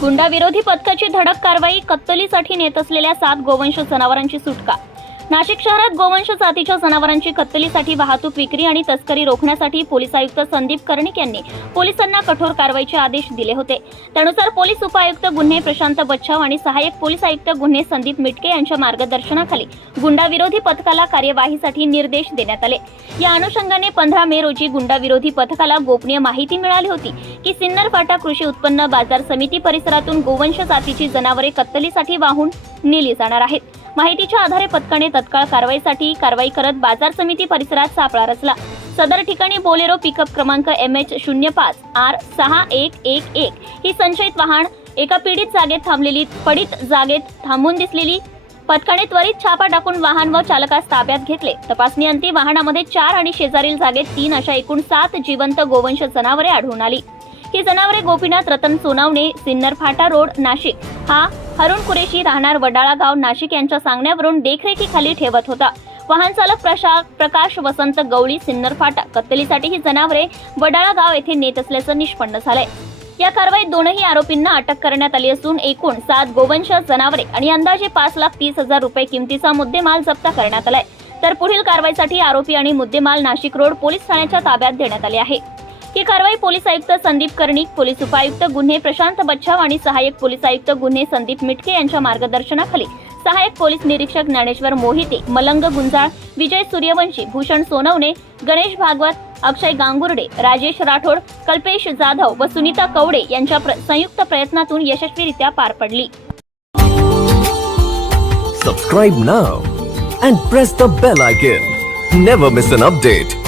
गुंडाविरोधी पथकाची धडक कारवाई कत्तलीसाठी नेत असलेल्या सात गोवंश जनावरांची सुटका नाशिक शहरात गोवंश जातीच्या जनावरांची कत्तलीसाठी वाहतूक विक्री आणि तस्करी रोखण्यासाठी पोलीस आयुक्त संदीप कर्णिक यांनी पोलिसांना कठोर कारवाईचे आदेश दिले होते. त्यानुसार पोलीस उपायुक्त गुन्हे प्रशांत बच्छाव आणि सहाय्यक पोलीस आयुक्त गुन्हे संदीप मिटके यांच्या मार्गदर्शनाखाली गुंडाविरोधी पथकाला कार्यवाहीसाठी निर्देश देण्यात आले. या अनुषंगाने पंधरा मे रोजी गुंडाविरोधी पथकाला गोपनीय माहिती मिळाली होती की सिन्नर फाटा कृषी उत्पन्न बाजार समिती परिसरातून गोवंश जातीची जनावरे कत्तलीसाठी वाहून नेली जाणार आहेत. माहितीच्या आधारे पथकाने तत्काळ कारवाईसाठी कारवाई करत बाजार समिती परिसरात सापळा रचला. सदर ठिकाणी बोलेरो पिकअप क्रमांक एम एच शून्य पाच आर सहा एक एक एक. ही संशयित वाहन एका पीडित जागेत थांबलेली पडित जागेत थांबून दिसलेली. पथकाने त्वरित छापा टाकून वाहन व चालकास ताब्यात घेतले. तपासणी अंती वाहनामध्ये चार आणि शेजारील जागेत तीन अशा एकूण सात जिवंत गोवंश जनावरे आढळून आली. ही जनावरे गोपीनाथ रतन सोनावणे सिन्नर फाटा रोड नाशिक. हा हरुण कुरेशी राहणार वडाळा गाव नाशिक यांच्या सांगण्यावरून देखरेखीखाली ठेवत होता. वाहन चालक प्रशा प्रकाश वसंत गवळी सिन्नर फाटा कत्तलीसाठी ही जनावरे वडाळा गाव येथे नेत असल्याचं निष्पन्न झालंय. या कारवाईत दोनही आरोपींना अटक करण्यात आली असून एकूण सात गोवंश जनावरे आणि अंदाजे पाच लाख तीस हजार रुपये किमतीचा मुद्देमाल जप्त करण्यात आलाय. तर पुढील कारवाईसाठी आरोपी आणि मुद्देमाल नाशिक रोड पोलीस ठाण्याच्या ताब्यात देण्यात आले आहे. ही कारवाई पोलीस आयुक्त संदीप कर्णिक पोलीस उपायुक्त गुन्हे प्रशांत बच्छाव आणि सहाय्यक पोलीस आयुक्त गुन्हे संदीप मिटके यांच्या मार्गदर्शनाखाली सहाय्यक पोलीस निरीक्षक ज्ञानेश्वर मोहिते मलंग गुंजाळ विजय सूर्यवंशी भूषण सोनवणे गणेश भागवत अक्षय गांगुर्डे राजेश राठोड कल्पेश जाधव व सुनीता कवडे यांच्या प्र- संयुक्त प्रयत्नातून यशस्वीरित्या पार पडली. Subscribe now and press the bell icon never miss an update